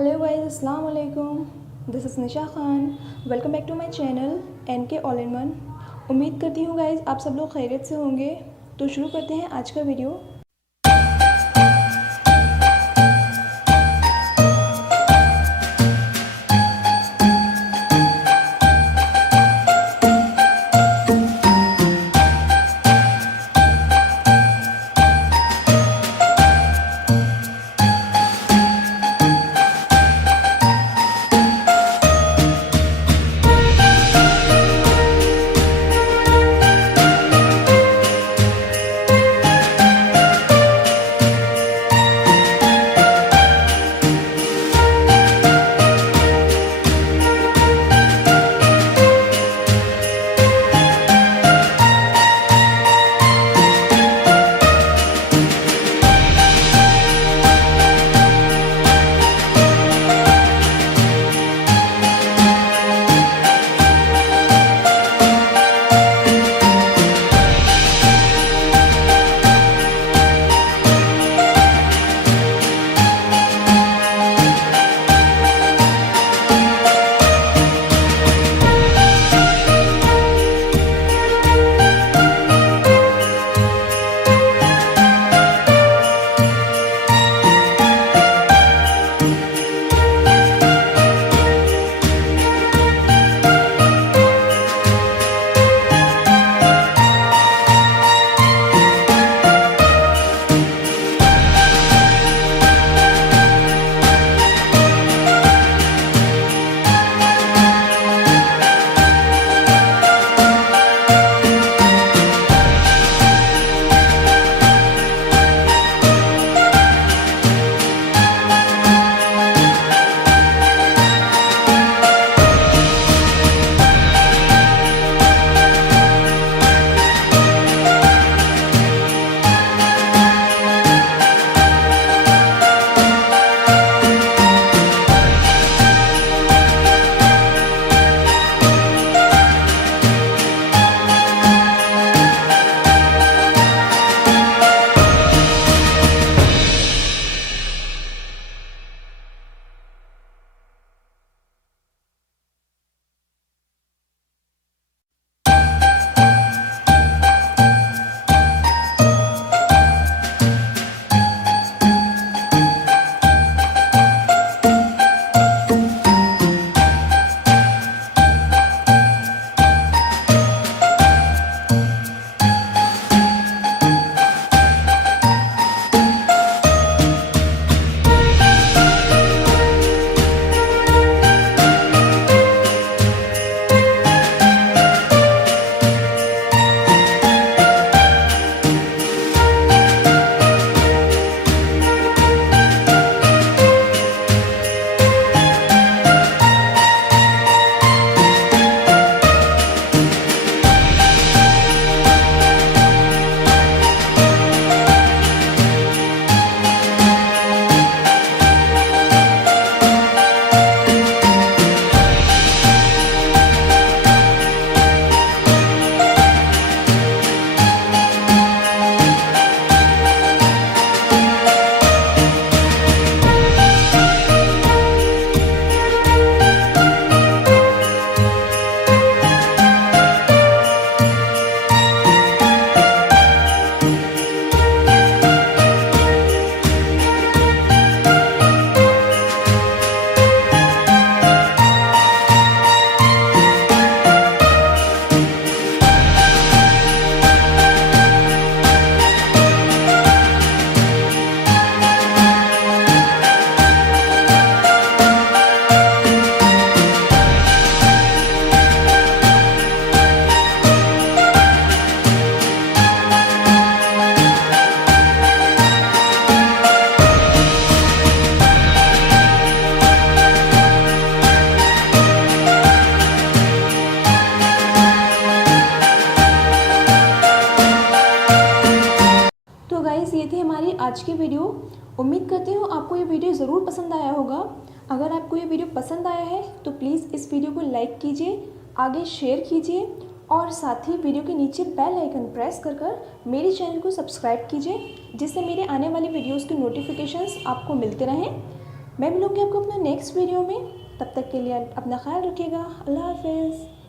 Hello guys, अस्सलाम वालेकुम। This is Nisha Khan. Welcome back to my channel NK all in one. उम्मीद करती हूँ गाइस आप सब लोग खैरियत से होंगे। तो शुरू करते हैं आज का वीडियो। तो गाइस ये थी हमारी आज की वीडियो। उम्मीद करती हूँ आपको ये वीडियो ज़रूर पसंद आया होगा। अगर आपको ये वीडियो पसंद आया है तो प्लीज़ इस वीडियो को लाइक कीजिए, आगे शेयर कीजिए और साथ ही वीडियो के नीचे बेल आइकन प्रेस कर मेरे चैनल को सब्सक्राइब कीजिए, जिससे मेरे आने वाली वीडियोज़ के नोटिफिकेशंस आपको मिलते रहें। मैं मिलूँगी आपको अपना नेक्स्ट वीडियो में। तब तक के लिए अपना ख्याल रखिएगा। अल्लाह हाफिज़।